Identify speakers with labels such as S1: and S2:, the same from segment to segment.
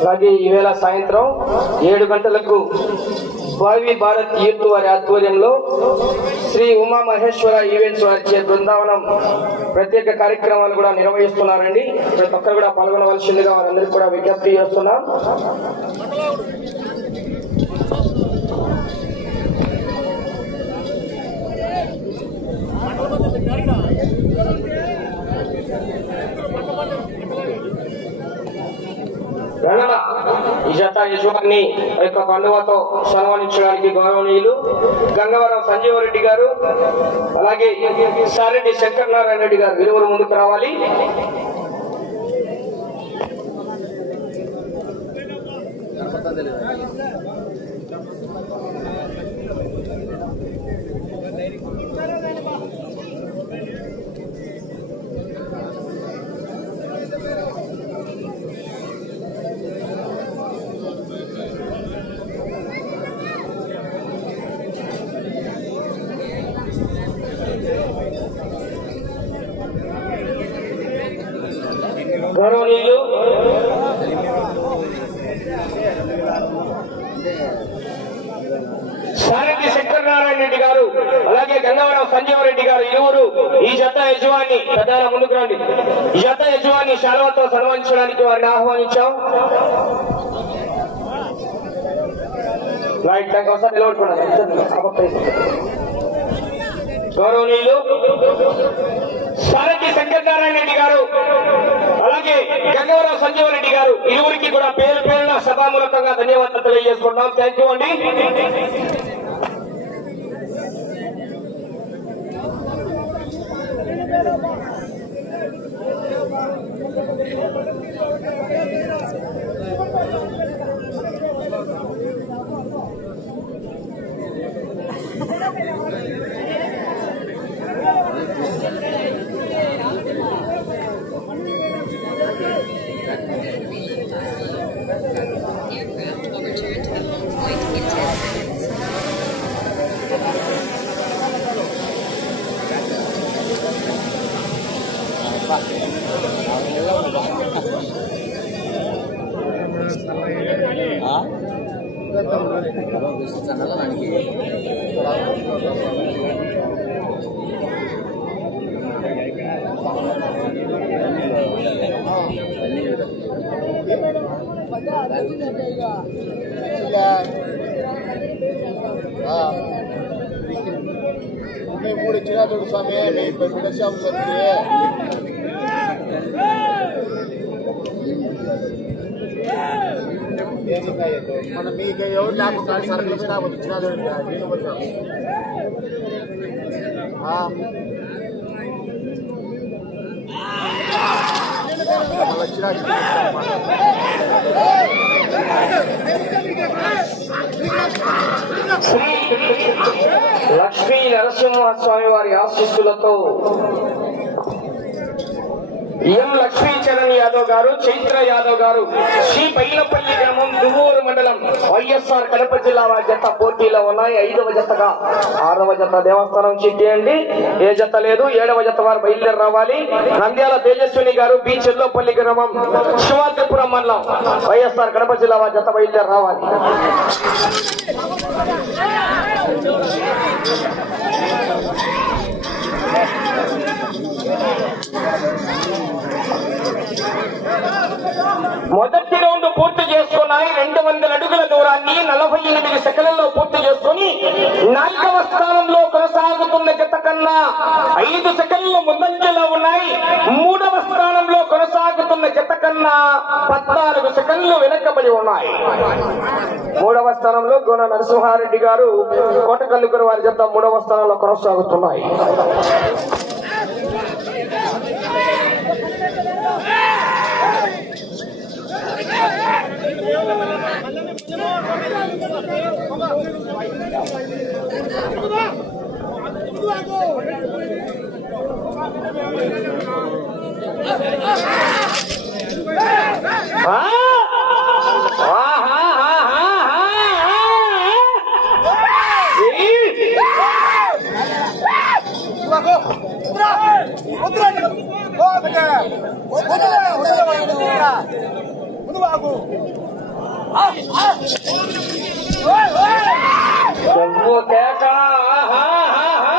S1: అలాగే ఈవేళ సాయంత్రం ఏడు గంటలకు భావి భారత్ యూత్ వారి ఆధ్వర్యంలో శ్రీ ఉమా మహేశ్వర ఈవెంట్స్ వారిచే బృందావనం ప్రత్యేక కార్యక్రమాలు కూడా నిర్వహిస్తున్నారండి. ప్రతి ఒక్కరు కూడా పాల్గొనవలసిందిగా వారందరికీ కూడా విజ్ఞప్తి చేస్తున్నాం. రంగన ఈ జత యజమాని యొక్క పండుగతో సన్మానించడానికి గౌరవనీయులు గంగవరం సంజీవరెడ్డి గారు అలాగే సారెడ్డి శంకరనారాయణ రెడ్డి గారు విలువలు ముందుకు రావాలి. గౌరవనీయులు సారెడ్డి శంకరనారాయణ రెడ్డి గారు అలాగే గంగవరం సంజీవ రెడ్డి ఈ జత యజమాని పెద్దాల ముందుకు రండి. ఈ జత యజమాని శాలవతో సన్మానించడానికి వారిని ఆహ్వానించాం. రైట్ దానికి ఒకసారి నిలబడుకున్నాను గౌరవనీయులు సారథి శంకరనారాయణ రెడ్డి గారు అలాగే గంగవరావు సంజీవ రెడ్డి గారు ఇరువురికి కూడా పేరు పేరున సభామూలకంగా ధన్యవాదాలు తెలియజేసుకుంటాం థ్యాంక్ యూ అండి.
S2: melhor. ఇచ్చినా చూడు స్వామి మీ బిడ్డశాము సత్తి మన మీకు ఎవరు లేకుండా సరుకులు ఇచ్చినా కొంచెం ఇచ్చినా చూడండి నేను కొంచెం. ఆ.
S1: లక్ష్మీ నరసింహస్వామి వారి ఆశీస్సులతో ఎం లక్ష్మీ చరణ్ యాదవ్ గారు చైత్ర యాదవ్ గారు శ్రీ పైనపల్లి గ్రామం దువ్వూరు మండలం వైఎస్ఆర్ కడప జిల్లా వారి జత పోటీలో ఉన్నాయి. ఐదవ జతగా ఆరవ జత దేవస్థానం చిట్టి ఏ జత లేదు ఏడవ జత వారు బయలుదేరి రావాలి. నంద్యాల తేజస్విని గారు బి చెల్లోపల్లి గ్రామం శివాద్రిపురం మండలం వైఎస్ఆర్ కడప జిల్లా వారి జత బయలుదేరి రావాలి మొదటి రౌండ్ పూర్తి చేసుకున్నాయి రెండు వందల అడుగుల దూరాన్ని నలభై ఎనిమిది సెకండ్లలో పూర్తి చేసుకుని నాలుగవ స్థానంలో కొనసాగుతున్న జత కన్నా ఐదు సెకండ్లు ముందంజలో ఉన్నాయి. మూడవ స్థానంలో కొనసాగుతున్న జత కన్నా పద్నాలుగు సెకండ్లు వెనకబడి ఉన్నాయి. మూడవ స్థానంలో గోన నరసింహారెడ్డి గారు కోటకల్లుగురు వారి జత మూడవ స్థానంలో కొనసాగుతున్నాయి. ఆ! ఆహాహాహాహా! ఈ!
S2: ముందు బాగు
S1: చెప్పు కేక ఆహా, ఆహా.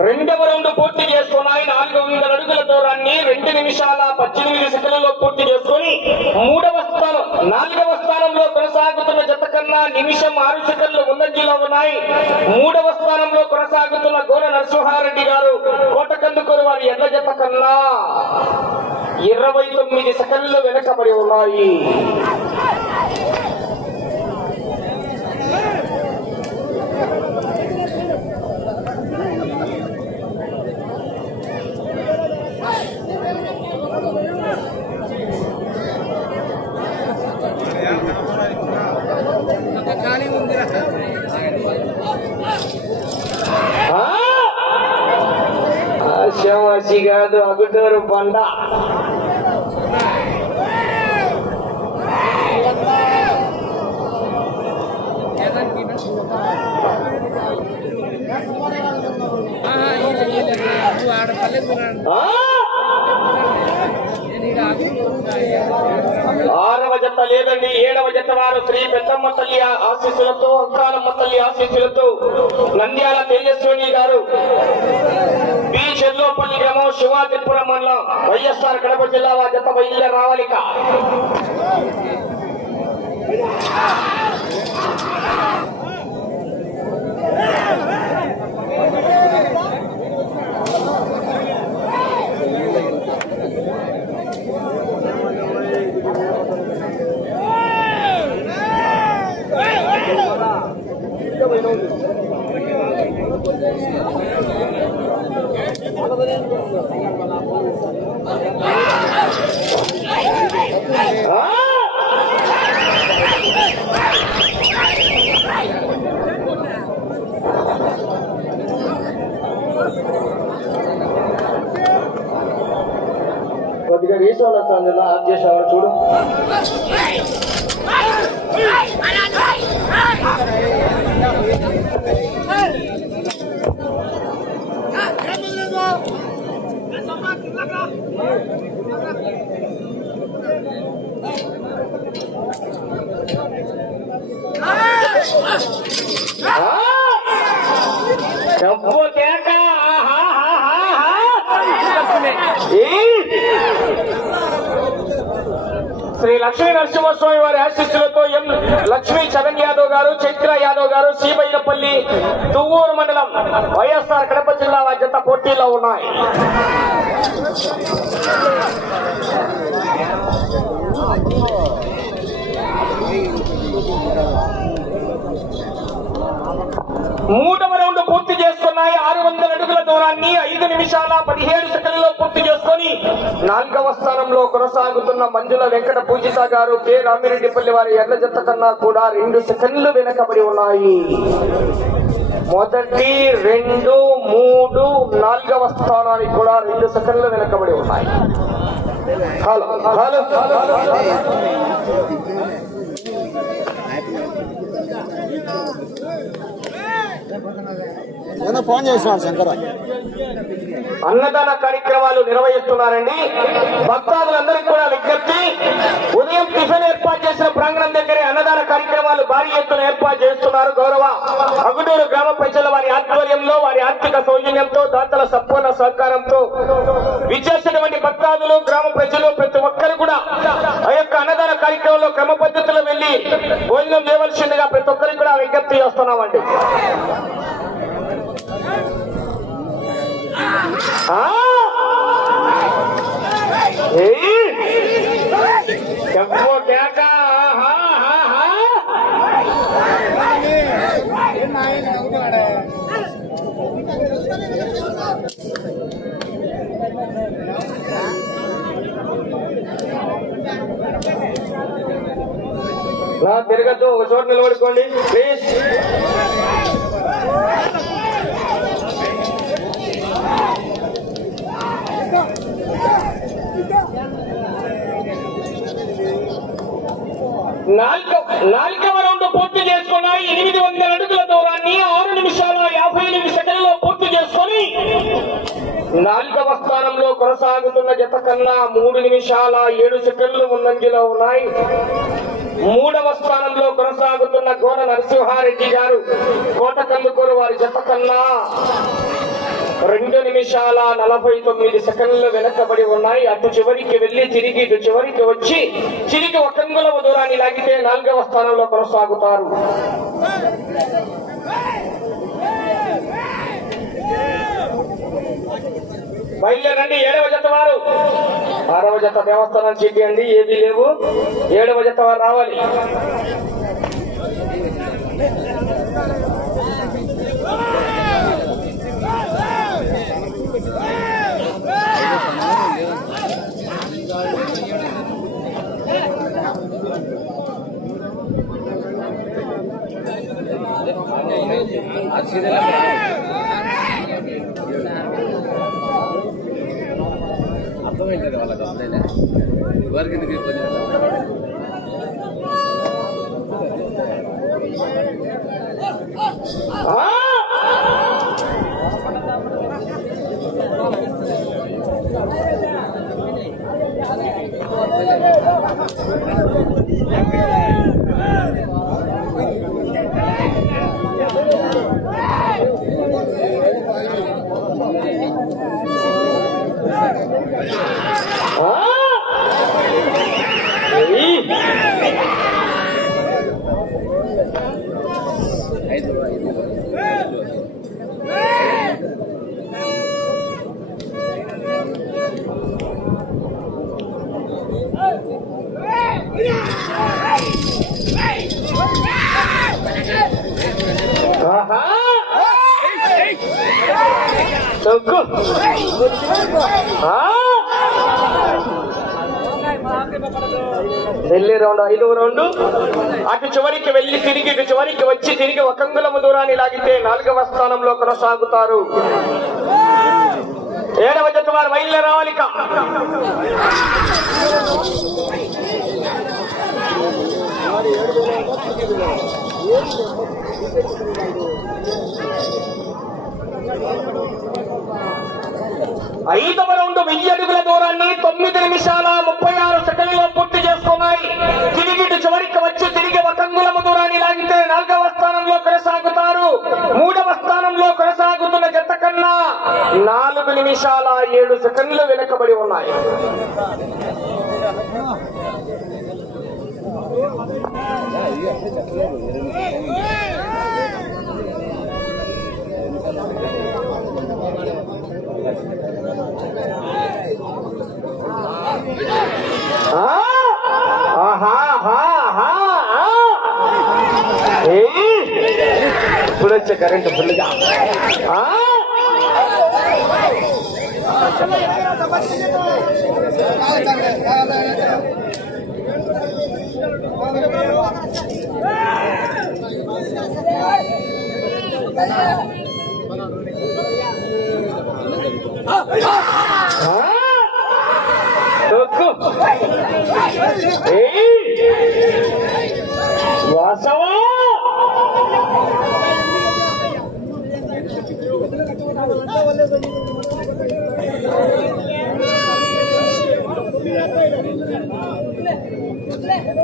S1: రెండవ రౌండ్ పూర్తి చేసుకున్నాయి నాలుగు వందల అడుగుల దూరాన్ని రెండు నిమిషాల పద్దెనిమిది సెకండ్లలో పూర్తి చేసుకొని మూడవ స్థానం నాలుగవ స్థానంలో కొనసాగుతున్న జత కన్నా నిమిషం ఆరు సెకండ్లు ముందంజలో ఉన్నాయి. మూడవ స్థానంలో కొనసాగుతున్న గోడ నరసింహారెడ్డి గారు కోటకందుకొని వారి ఎల్ల జత కన్నా ఇరవై తొమ్మిది సెకండ్లు వెనకబడి ఉన్నాయి ఆ? ఆశామాషి కాదు అగుటూరు బండ ఆరవ జత లేదండి ఏడవ జత వారు శ్రీ పెద్దమ్మ తల్లి ఆశీస్సులతో అంకాలమ్మ తల్లి ఆశీస్సులతో నంద్యాల తేజస్విని గారు. చెల్లోపల్లి గ్రామం శివాజీపురం మండలం వైఎస్ఆర్ కడప జిల్లా వారి జత బయలుదేరి రావాలిక ఆ? కొద్దిగా రీసౌండ్ వస్తుంది ఇలా ఆఫ్ చేసావు చూడు ఆ? చెప్పు కేక ఆహా, ఆహా, ఆహా. ఏ? శ్రీ లక్ష్మీ నరసింహస్వామి వారి ఆశీస్సులతో ఎం లక్ష్మీ చరణ్ యాదవ్ గారు గారు శ్రీబైనపల్లి దువ్వూరు మండలం వైఎస్ఆర్ కడప జిల్లా వారి జత పోటీలో ఉన్నాయి. మూడవ రౌండ్ పూర్తి చేస్తున్నాయి. ఆరు వందల అడుగుల దూరాన్ని ఐదు నిమిషాల పదిహేడు సెకండ్లో పూర్తి చేస్తున్నాయి. నాలుగవ స్థానంలో కొనసాగుతున్న మంజుల వెంకట పూజిత గారు కె. రామిరెడ్డిపల్లి వారి ఎర్ర జత కన్నా కూడా రెండు సెకండ్లు వెనకబడి ఉన్నాయి. మొదటి రెండు మూడు నాలుగవ స్థానానికి కూడా రెండు సెకండ్లు వెనకబడి ఉన్నాయి. Hello hello.
S2: ఏదో ఫోన్ చేసినాడు శంకర.
S1: అన్నదాన కార్యక్రమాలు నిర్వహిస్తున్నారండి. భక్తాదులందరికీ కూడా విజ్ఞప్తి. ఉదయం టిఫిన్ ఏర్పాటు చేసిన ప్రాంగణం దగ్గరే అన్నదాన కార్యక్రమాలు భారీ ఎత్తున ఏర్పాటు చేస్తున్నారు గౌరవ అగుడూరు గ్రామ ప్రజల వారి ఆధ్వర్యంలో వారి ఆర్థిక సౌజన్యంతో దాతల సంపూర్ణ సహకారంతో విచ్చేసినటువంటి భక్తాదులు గ్రామ ప్రజలు ప్రతి ఒక్కరు కూడా ఆ యొక్క అన్నదాన కార్యక్రమంలో క్రమ పద్ధతిలో వెళ్ళి భోజనం చేయవలసిందిగా ప్రతి ఒక్కరికి కూడా విజ్ఞప్తి చేస్తున్నామండి. ఆ? ఏయ్! చెప్పు కేక ఆహా, ఆహా. నా తిరగద్దు ఒక చోట నిలబడుకోండి ప్లీజ్ కొనసాగుతున్న జత కన్నా మూడు నిమిషాల ఏడు సెకండ్లు ముందంజలో ఉన్నాయి. మూడవ స్థానంలో కొనసాగుతున్న గోడ నరసింహారెడ్డి గారు కోట కందుకూరు వారి జత కన్నా రెండు నిమిషాల నలభై తొమ్మిది సెకండ్లు వెనకబడి ఉన్నాయి. అటు చివరికి వెళ్ళి తిరిగి ఇటు చివరికి వచ్చి తిరిగి ఒక దూరాన్ని లాగితే నాలుగవ స్థానంలో కొనసాగుతారు. బయలుదేరండి. ఏడవ జత వారు. ఆరవ జత దేవస్థానం చేయండి ఏది లేవు. ఏడవ జత వారు రావాలి.
S3: అర్థమైంది వాళ్ళకి అప్పుడైనా వారికి ఎందుకు ఇబ్బంది
S1: ఆ! ఆ! ఏయ్!
S3: ఐదు ఐదు
S1: ఆహా! తొక్కు. ఆ! వెళ్ళి రౌండ్ ఐదవ రౌండ్ అటు చివరికి వెళ్ళి తిరిగి ఇటు చివరికి వచ్చి తిరిగి ఒక అంగుళము దూరాన్ని లాగితే నాలుగవ స్థానంలో కొనసాగుతారు ఏడవ జత వారు బయలుదేరి రావాలి ఇక. ఐదవ రౌండ్ వెయ్యి అడుగుల దూరాన్ని తొమ్మిది నిమిషాల ముప్పై ఆరు సెకండ్లో పూర్తి చేసుకున్నాయి తిరిగి ఇటు చివరికి వచ్చి తిరిగి ఒక అంగుళము దూరాన్ని లాగితే నాలుగవ స్థానంలో కొనసాగుతారు మూడవ స్థానంలో కొనసాగుతున్న జత కన్నా నాలుగు నిమిషాల ఏడు సెకండ్లు వెనుకబడి ఉన్నాయి ఆ! వచ్చే కరెంటు ఫుల్గా వాసవా?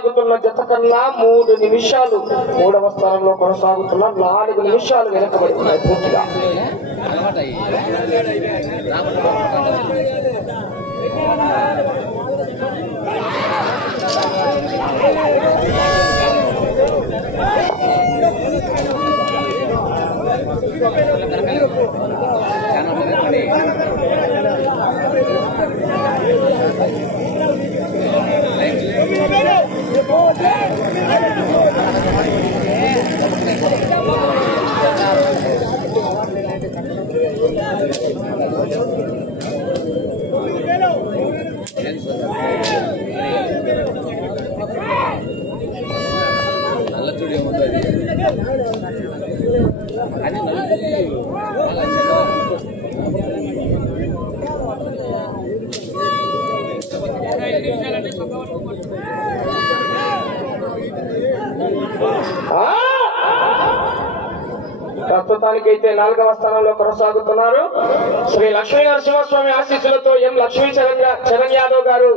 S1: కొనసాగుతున్న జత కన్నా మూడు నిమిషాలు మూడవ స్థానంలో కొనసాగుతున్న నాలుగు నిమిషాలు వెనకబడుతున్నాయి పూర్తిగా.
S3: అలవాటు అయ్యి చాలా నల్ల అది అది నల్లది వాళ్ళ అంతేనా?
S1: ఆ! ప్రస్తుతానికైతే నాలుగవ స్థానంలో కొనసాగుతున్నారు. శ్రీ లక్ష్మీ నరసింహస్వామి ఆశీస్సులతో ఎం లక్ష్మీ చరణ్ చరణ్ యాదవ్ గారు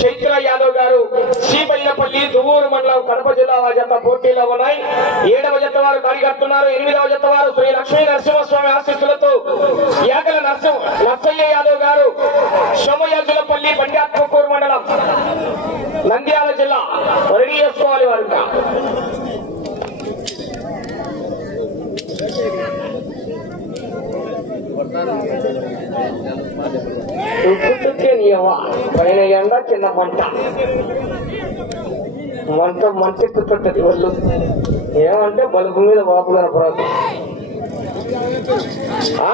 S1: చైత్ర యాదవ్ గారు శ్రీపల్లిపల్లి దువ్వూరు మండలం కడప జిల్లా జత పోటీలో ఉన్నాయి. ఏడవ జత వారు కడిగడుతున్నారు ఎనిమిదవ జత వారు శ్రీ లక్ష్మీ నరసింహస్వామి ఆశీస్సులతో యాగల నరసింహ నర్సయ్య యాదవ్ గారు సోమయాజులపల్లి బండ్యాత్మకూరు మండలం నంద్యాల జిల్లా రెడీ చేసుకోవాలి వారు ఇంకా. పైన ఎండ కింద మంట మంట మంటెత్తుతుంటది ఒళ్ళు ఏమంటే బలుపు మీద బాబు కనపడదు ఆ!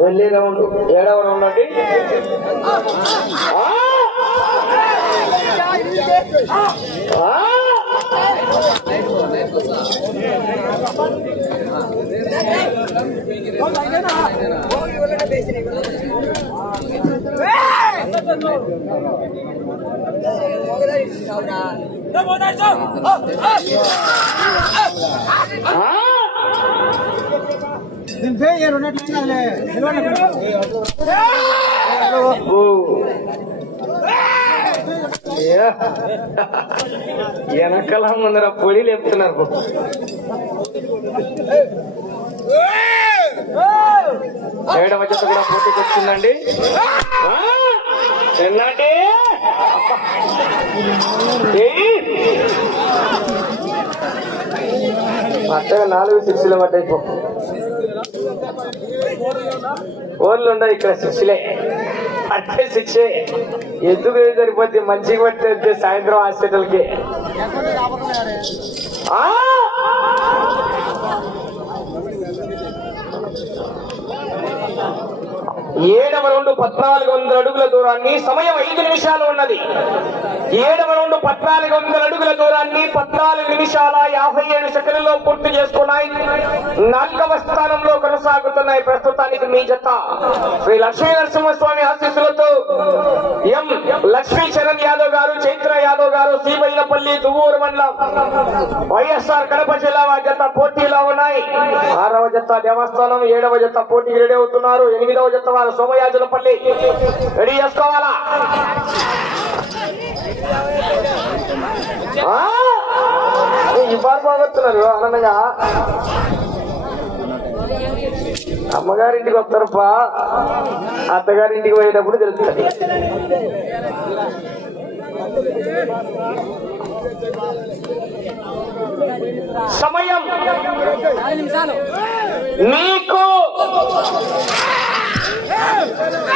S1: వెళ్ళే రౌండ్ ఏడవ రౌండ్ అండి ఆ! ఆ! అబ్బో. అయ్యా. వెనకాల ముందర పొడి లేపుతున్నారు ఏడవ జత కూడా పోటీకి వచ్చిందండి ఆ! ఎన్నాటి అట్టగా నాలుగు సిక్స్లు పడ్డాయి పో. ఉండవు ఇక్కడ శిక్షలే అంటే శిక్షే ఎందుకు ఏది సరిపోద్ది మంచిగా పట్టే సాయంత్రం హాస్పిటల్కి. ఏడవ రెండు పద్నాలుగు వందల అడుగుల దూరాన్ని సమయం ఐదు నిమిషాలు ఉన్నది. ఏడవ రెండు పద్నాలుగు వందల అడుగుల దూరాన్ని పద్నాలుగు నిమిషాల యాభై ఏడు సెకండ్లలో పూర్తి చేసుకున్నాయి. నాలుగవ స్థానంలో కొనసాగుతున్నాయి ప్రస్తుతానికి మీ జత. శ్రీ లక్ష్మీ నరసింహస్వామి ఆశీస్సులతో ఎం లక్ష్మీ చరణ్ యాదవ్ గారు చైత్ర యాదవ్ గారు శ్రీబైలపల్లి దువ్వూరు మండలం వైఎస్ఆర్ కడప జిల్లా వారి జత పోటీలో ఉన్నాయి. ఆరవ జత దేవస్థానం ఏడవ జత పోటీకి రెడీ అవుతున్నారు. ఎనిమిదవ జత వారు సోమయాజులపల్లి రెడీ చేసుకోవాలా? ఆ! ఇవ్వాలి బాగొస్తున్నారు ఆనందంగా అమ్మగారింటికి వస్తారప్ప. అత్తగారింటికి పోయేటప్పుడు తెలుస్తుంది. సమయం. మీకు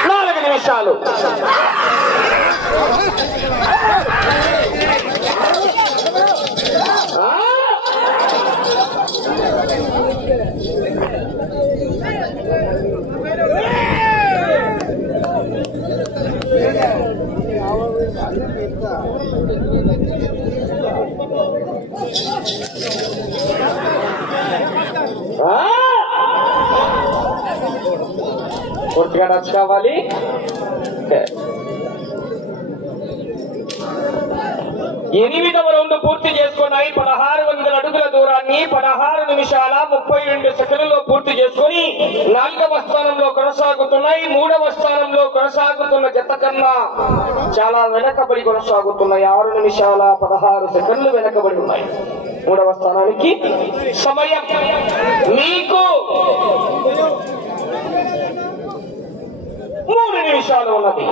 S1: నాలుగు నిమిషాలు. కరెక్ట్గా టచ్ కావాలి ఎనిమిదవ రౌండ్ పూర్తి చేసుకున్నాయి పదహారు వందల అడుగుల దూరాన్ని పదహారు నిమిషాల ముప్పై రెండు సెకండ్లలో పూర్తి చేసుకొని నాలుగవ స్థానంలో కొనసాగుతున్నాయి. మూడవ స్థానంలో స్థానంలో కొనసాగుతున్న జత కన్నా చాలా వెనకబడి కొనసాగుతున్నాయి. ఆరు నిమిషాల పదహారు సెకండ్లు వెనకబడి ఉన్నాయి. మూడవ స్థానానికి సమయం. మీకు మూడు నిమిషాలు ఉన్నది.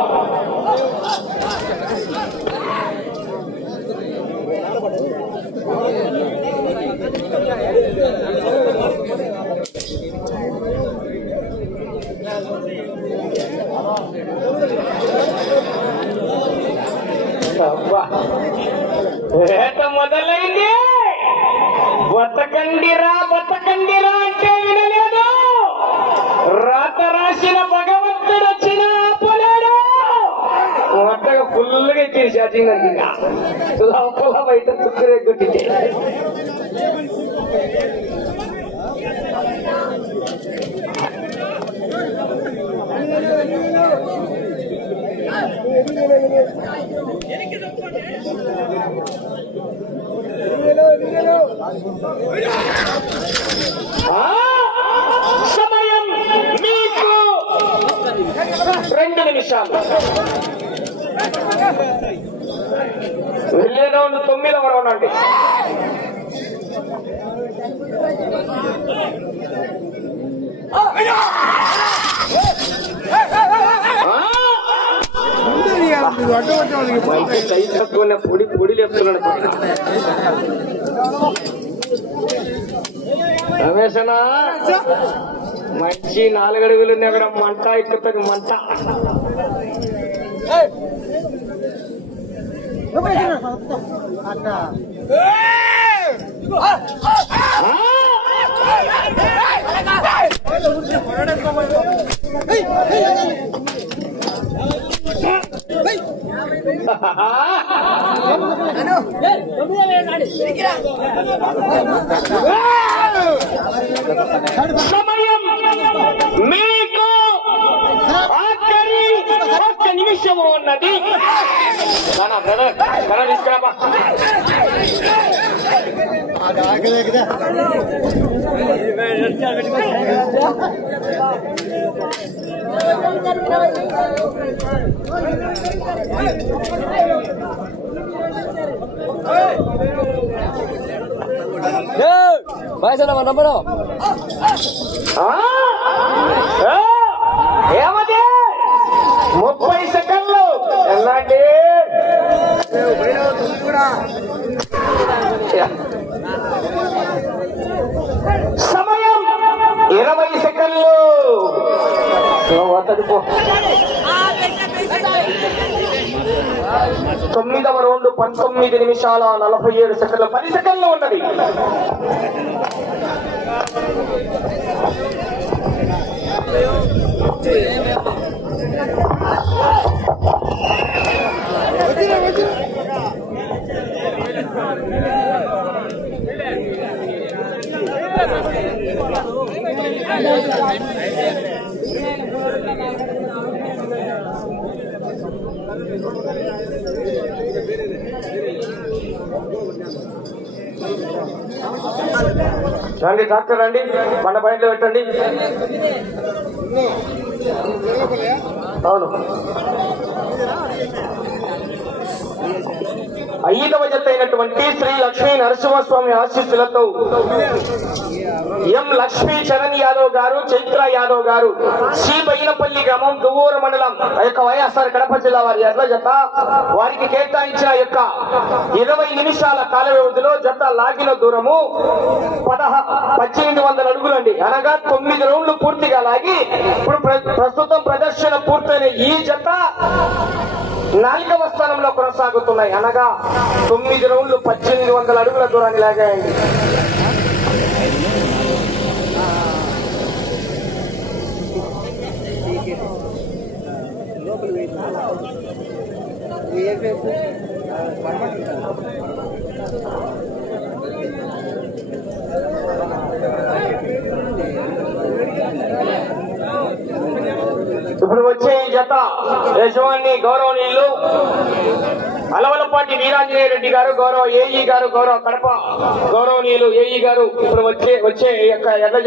S1: వేట మొదలైంది. బతకండిరా. ఫుల్గా ఇచ్చేసి ఛార్జింగ్ ఇంకా లోపల బయట చుక్కరే కొట్టించే ఆ, సమయం మీకు రెండు నిమిషాలు వెళ్ళే రౌండ్ తొమ్మిదవ రౌండ్ అండి పొడి పొడి లేపుతున్నాడు రమేశనా? మంచి నాలుగడుగులు ఉన్నాయి అక్కడ. మంట ఇక్కడ మంట. సమయం మీకు నిమిషము ఉన్నది. నానా బ్రదర్ కన తీసుకురాబా
S3: వయసు నంబరు.
S1: ఆ? ముప్పై సెకండ్లు. వెళ్ళండి సమయం ఇరవై సెకండ్లు. నువ్వు అతడు తొమ్మిదవ రౌండ్ పంతొమ్మిది నిమిషాల నలభై ఏడు సెకండ్లు. పది సెకండ్లు ఉన్నది. రండి డాక్టర్ రండి మన బయటలో పెట్టండి. అవును. ఐదవ జత అయినటువంటి శ్రీ లక్ష్మీ నరసింహస్వామి ఆశీస్సులతో ఎం లక్ష్మీ చరణ్ యాదవ్ గారు చైత్ర యాదవ్ గారు శ్రీ బైనపల్లి గ్రామం దువ్వూరు మండలం యొక్క వైఎస్ఆర్ కడప జిల్లా వారి ఎడ్ల జత. వారికి కేటాయించిన యొక్క ఇరవై నిమిషాల కాల వ్యవధిలో జత లాగిన దూరము పదహ పద్దెనిమిది వందల అడుగులండి అనగా తొమ్మిది రౌండ్లు పూర్తిగా లాగి ఇప్పుడు ప్రస్తుతం ప్రదర్శన పూర్తయిన ఈ జత నాలుగవ స్థానంలో కొనసాగుతున్నాయి. అనగా తొమ్మిది రౌండ్లు పద్దెనిమిది వందల అడుగుల దూరాన్ని లాగాయండి. ఇప్పుడు వచ్చే ఈ జత యజమాని గౌరవనీయులు అలవలపాటి వీరాంజనేయ రెడ్డి గారు గౌరవ ఏఈ గారు గౌరవ కడప గౌరవనీయులు ఏఈ గారు ఇప్పుడు వచ్చే వచ్చే యొక్క ఎర్ర